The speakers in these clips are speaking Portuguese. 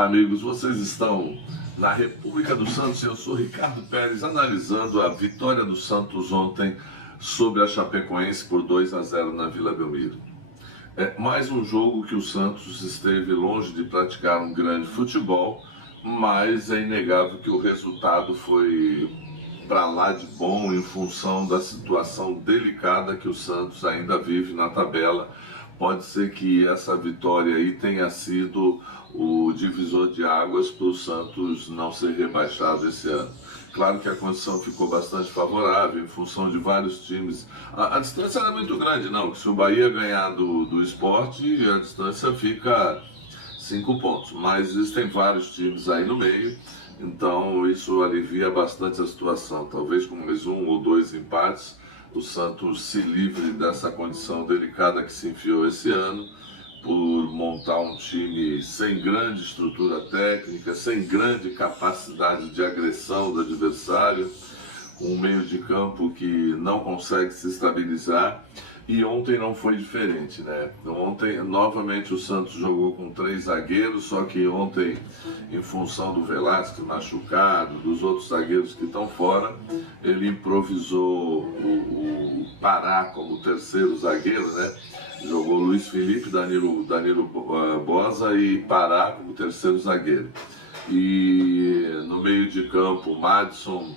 Olá, amigos, vocês estão na República do Santos e eu sou Ricardo Pérez, analisando a vitória do Santos ontem sobre a Chapecoense por 2-0 na Vila Belmiro. É mais um jogo que o Santos esteve longe de praticar um grande futebol, mas é inegável que o resultado foi para lá de bom em função da situação delicada que o Santos ainda vive na tabela. Pode ser que essa vitória aí tenha sido o divisor de águas para o Santos não ser rebaixado esse ano. Claro que a condição ficou bastante favorável em função de vários times. A distância não é muito grande, não. Se o Bahia ganhar do Sport, a distância fica 5 pontos. Mas existem vários times aí no meio, então isso alivia bastante a situação. Talvez com mais 1 ou 2 empates, o Santos se livre dessa condição delicada que se enfiou esse ano, por montar um time sem grande estrutura técnica, sem grande capacidade de agressão do adversário, com um meio de campo que não consegue se estabilizar. E ontem não foi diferente, né? Ontem, novamente, o Santos jogou com 3 zagueiros, só que ontem, em função do Velasquez machucado, dos outros zagueiros que estão fora, ele improvisou o Pará como terceiro zagueiro, né? Jogou Luiz Felipe, Danilo Boza e Pará como terceiro zagueiro. E no meio de campo, Madison,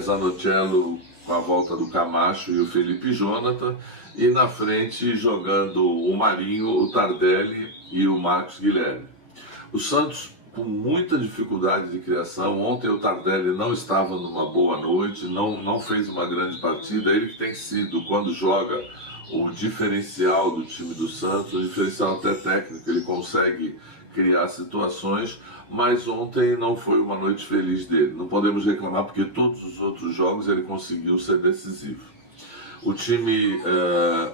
Zanochello com a volta do Camacho e o Felipe Jonathan. E na frente jogando o Marinho, o Tardelli e o Marcos Guilherme. O Santos com muita dificuldade de criação. Ontem o Tardelli não estava numa boa noite, não fez uma grande partida. Ele que tem sido, quando joga, o diferencial do time do Santos, o diferencial até técnico, ele consegue criar situações, mas ontem não foi uma noite feliz dele. Não podemos reclamar porque todos os outros jogos ele conseguiu ser decisivo. O time,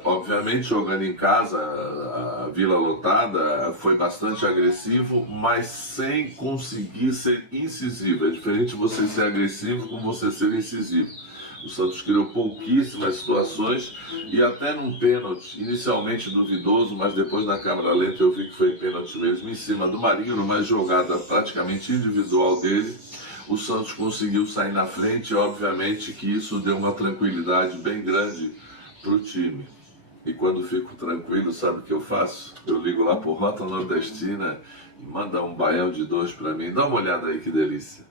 obviamente, jogando em casa, a Vila lotada, foi bastante agressivo, mas sem conseguir ser incisivo. É diferente você ser agressivo com você ser incisivo. O Santos criou pouquíssimas situações e até num pênalti, inicialmente duvidoso, mas depois na câmera lenta eu vi que foi pênalti mesmo, em cima do Marinho, numa jogada praticamente individual dele. O Santos conseguiu sair na frente e obviamente que isso deu uma tranquilidade bem grande para o time. E quando fico tranquilo, sabe o que eu faço? Eu ligo lá por Rota Nordestina e manda um baião de 2 para mim. Dá uma olhada aí que delícia.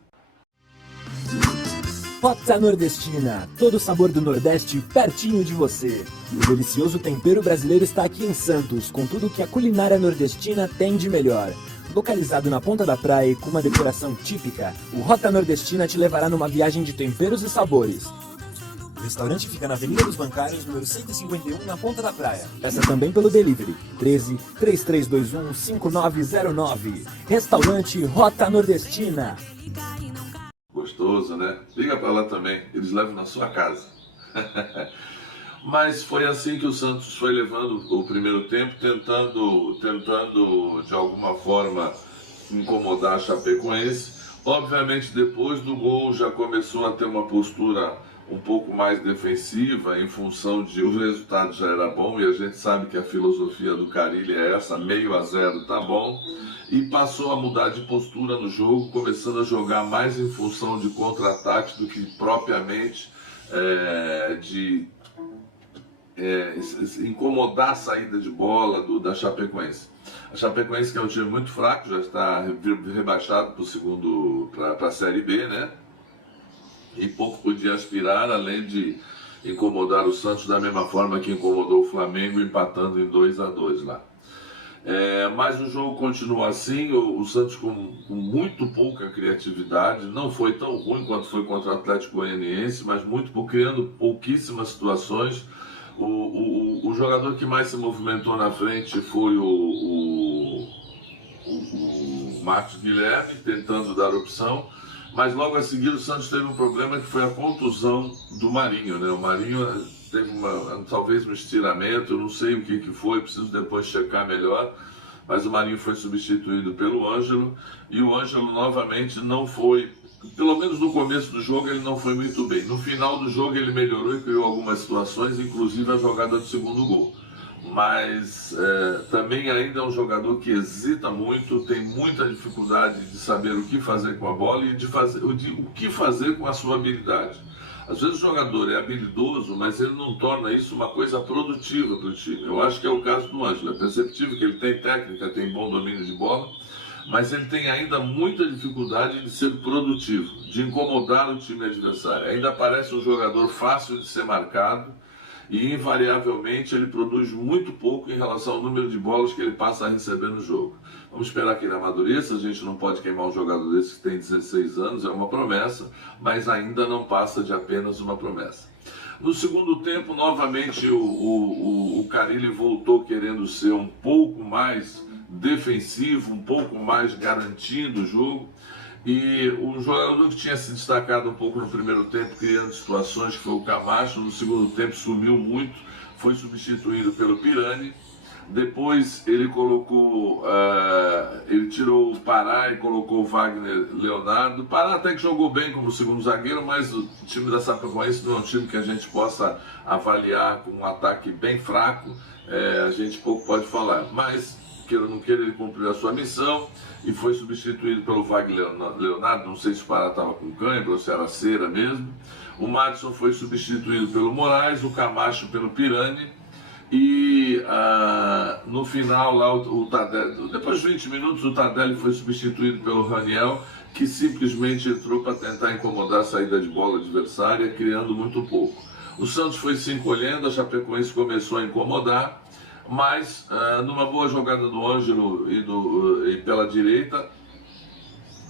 Rota Nordestina, todo o sabor do Nordeste pertinho de você. O delicioso tempero brasileiro está aqui em Santos, com tudo que a culinária nordestina tem de melhor. Localizado na ponta da praia e com uma decoração típica, o Rota Nordestina te levará numa viagem de temperos e sabores. O restaurante fica na Avenida dos Bancários, número 151, na ponta da praia. Peça também pelo delivery, 13 3321 5909. Restaurante Rota Nordestina. Gostoso, né? Liga para lá também, eles levam na sua casa. Mas foi assim que o Santos foi levando o primeiro tempo, tentando de alguma forma incomodar a Chapecoense. Obviamente depois do gol já começou a ter uma postura um pouco mais defensiva em função de o resultado já era bom e a gente sabe que a filosofia do Carille é essa, 0-0 tá bom. E passou a mudar de postura no jogo, começando a jogar mais em função de contra-ataque do que propriamente de incomodar a saída de bola da Chapecoense. A Chapecoense, que é um time muito fraco, já está rebaixado para a Série B, né? E pouco podia aspirar, além de incomodar o Santos da mesma forma que incomodou o Flamengo, empatando em 2-2 lá. Mas o jogo continua assim, o Santos com muito pouca criatividade, não foi tão ruim quanto foi contra o Atlético Goianiense, mas criando pouquíssimas situações. O jogador que mais se movimentou na frente foi o Marcos Guilherme, tentando dar opção, mas logo a seguir o Santos teve um problema que foi a contusão do Marinho, né? O Marinho teve talvez um estiramento, eu não sei o que foi, preciso depois checar melhor, mas o Marinho foi substituído pelo Ângelo, e o Ângelo novamente não foi, pelo menos no começo do jogo ele não foi muito bem. No final do jogo ele melhorou e criou algumas situações, inclusive a jogada do segundo gol. mas também ainda é um jogador que hesita muito, tem muita dificuldade de saber o que fazer com a bola e o que fazer com a sua habilidade. Às vezes o jogador é habilidoso, mas ele não torna isso uma coisa produtiva para o time. Eu acho que é o caso do Ângelo. É perceptível que ele tem técnica, tem bom domínio de bola, mas ele tem ainda muita dificuldade de ser produtivo, de incomodar o time adversário. Ainda parece um jogador fácil de ser marcado e invariavelmente ele produz muito pouco em relação ao número de bolas que ele passa a receber no jogo. Vamos esperar que ele amadureça, a gente não pode queimar um jogador desse que tem 16 anos, é uma promessa, mas ainda não passa de apenas uma promessa. No segundo tempo, novamente o Carille voltou querendo ser um pouco mais defensivo, um pouco mais garantindo o jogo. E um jogador que tinha se destacado um pouco no primeiro tempo, criando situações, que foi o Camacho, no segundo tempo sumiu muito, foi substituído pelo Pirani. Depois ele colocou, ele tirou o Pará e colocou o Wagner Leonardo. O Pará até que jogou bem como segundo zagueiro, mas o time da Chapecoense não é um time que a gente possa avaliar com um ataque bem fraco, a gente pouco pode falar. Mas, queira ou não queira, ele cumpriu a sua missão e foi substituído pelo Wagner Leonardo. Não sei se o Pará estava com cãibra ou se era cera mesmo. O Madison foi substituído pelo Moraes, o Camacho pelo Pirani. E no final, lá, o Tardelli, depois de 20 minutos, o Tardelli foi substituído pelo Raniel, que simplesmente entrou para tentar incomodar a saída de bola adversária, criando muito pouco. O Santos foi se encolhendo, a Chapecoense começou a incomodar, mas numa boa jogada do Ângelo e pela direita,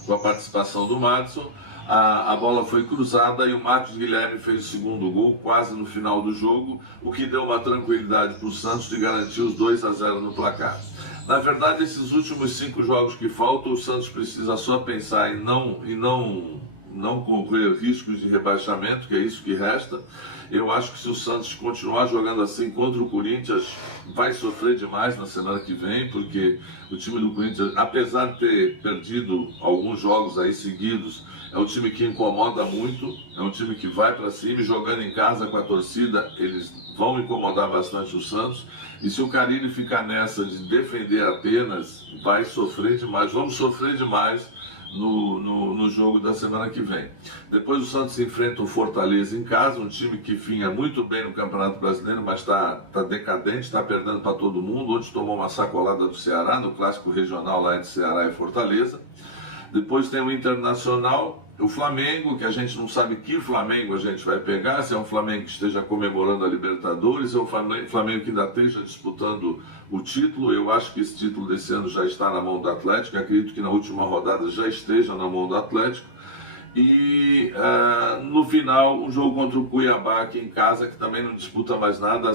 com a participação do Madison, a bola foi cruzada e o Marcos Guilherme fez o segundo gol quase no final do jogo, o que deu uma tranquilidade para o Santos de garantir os 2-0 no placar. Na verdade, esses últimos 5 jogos que faltam, o Santos precisa só pensar em não correr riscos de rebaixamento, que é isso que resta. Eu acho que se o Santos continuar jogando assim contra o Corinthians, vai sofrer demais na semana que vem, porque o time do Corinthians, apesar de ter perdido alguns jogos aí seguidos, é um time que incomoda muito, é um time que vai para cima e jogando em casa com a torcida, eles vão incomodar bastante o Santos. E se o Carille ficar nessa de defender apenas, vai sofrer demais, vamos sofrer demais no jogo da semana que vem. Depois o Santos enfrenta o Fortaleza em casa, um time que vinha muito bem no Campeonato Brasileiro, mas está decadente, está perdendo para todo mundo. Ontem tomou uma sacolada do Ceará, no clássico regional lá entre Ceará e Fortaleza. Depois tem o Internacional, o Flamengo, que a gente não sabe que Flamengo a gente vai pegar, se é um Flamengo que esteja comemorando a Libertadores, se é um Flamengo que ainda esteja disputando o título. Eu acho que esse título desse ano já está na mão do Atlético, acredito que na última rodada já esteja na mão do Atlético. E no final, um jogo contra o Cuiabá aqui em casa, que também não disputa mais nada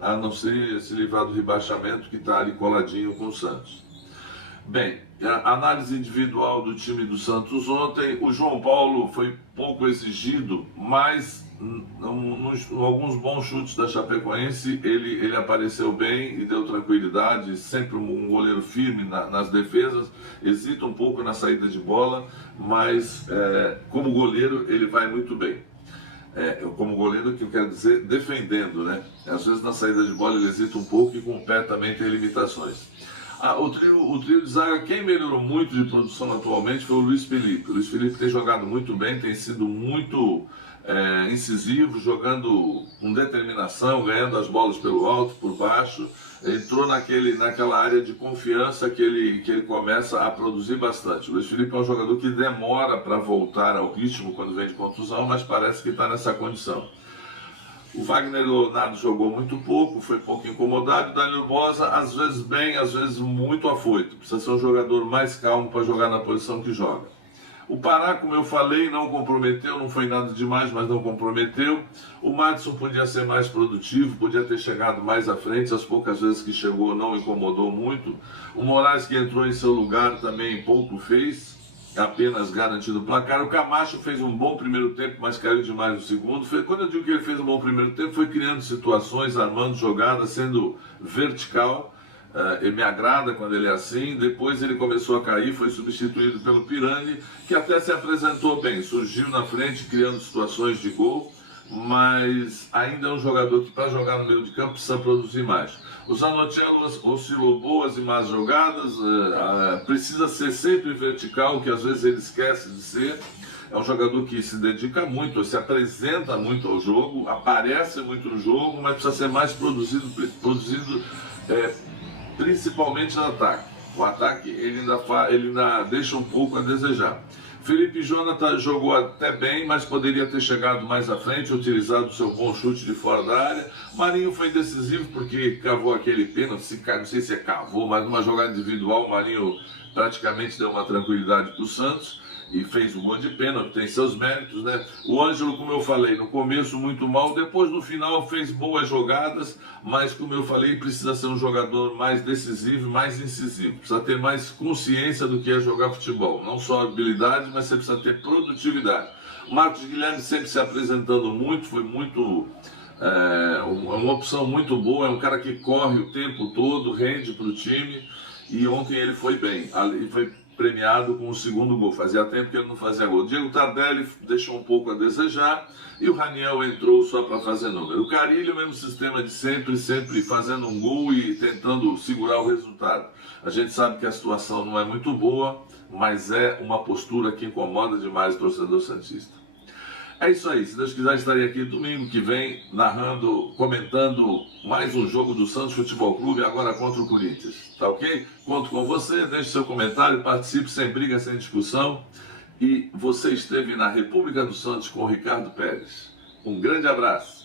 a não ser se livrar do rebaixamento, que está ali coladinho com o Santos. Bem, a análise individual do time do Santos ontem, o João Paulo foi pouco exigido, mas alguns bons chutes da Chapecoense, ele apareceu bem e deu tranquilidade, sempre um goleiro firme nas defesas, hesita um pouco na saída de bola, mas como goleiro ele vai muito bem. Como goleiro, que eu quero dizer, defendendo, né? Às vezes na saída de bola ele hesita um pouco e com o pé também tem limitações. O trio de zaga, quem melhorou muito de produção atualmente foi o Luiz Felipe. O Luiz Felipe tem jogado muito bem, tem sido muito incisivo, jogando com determinação, ganhando as bolas pelo alto, por baixo. Entrou naquela área de confiança que ele começa a produzir bastante. O Luiz Felipe é um jogador que demora para voltar ao ritmo quando vem de contusão, mas parece que está nessa condição. O Wagner Leonardo jogou muito pouco, foi pouco incomodado. O Danilo Bosa, às vezes bem, às vezes muito afoito. Precisa ser um jogador mais calmo para jogar na posição que joga. O Pará, como eu falei, não comprometeu, não foi nada demais, mas não comprometeu. O Madison podia ser mais produtivo, podia ter chegado mais à frente, as poucas vezes que chegou não incomodou muito. O Moraes, que entrou em seu lugar, também pouco fez, apenas garantido o placar. O Camacho fez um bom primeiro tempo, mas caiu demais no segundo. Quando eu digo que ele fez um bom primeiro tempo, foi criando situações, armando jogadas, sendo vertical. Ele me agrada quando ele é assim. Depois ele começou a cair, foi substituído pelo Pirani, que até se apresentou bem, surgiu na frente criando situações de gol, mas ainda é um jogador que, para jogar no meio de campo, precisa produzir mais. O Zanochello oscilou boas e más jogadas, precisa ser sempre vertical, que às vezes ele esquece de ser. É um jogador que se dedica muito, se apresenta muito ao jogo, aparece muito no jogo, mas precisa ser mais produzido principalmente no ataque. O ataque ele ainda deixa um pouco a desejar. Felipe Jonathan jogou até bem, mas poderia ter chegado mais à frente, utilizado o seu bom chute de fora da área. Marinho foi decisivo porque cavou aquele pênalti, não sei se cavou, mas numa jogada individual o Marinho praticamente deu uma tranquilidade para o Santos e fez um gol de pênalti, tem seus méritos, né? O Ângelo, como eu falei, no começo muito mal, depois no final fez boas jogadas, mas como eu falei, precisa ser um jogador mais decisivo e mais incisivo, precisa ter mais consciência do que é jogar futebol, não só habilidade, mas você precisa ter produtividade. Marcos Guilherme sempre se apresentando muito, foi muito... uma opção muito boa, é um cara que corre o tempo todo, rende para o time, e ontem ele foi bem, ele foi premiado com o segundo gol, fazia tempo que ele não fazia gol. Diego Tardelli deixou um pouco a desejar e o Raniel entrou só para fazer número. O Carille, o mesmo sistema de sempre fazendo um gol e tentando segurar o resultado. A gente sabe que a situação não é muito boa, mas é uma postura que incomoda demais o torcedor santista. É isso aí, se Deus quiser estarei aqui domingo que vem, narrando, comentando mais um jogo do Santos Futebol Clube, agora contra o Corinthians, tá ok? Conto com você, deixe seu comentário, participe sem briga, sem discussão. E você esteve na República dos Santos com o Ricardo Pérez. Um grande abraço.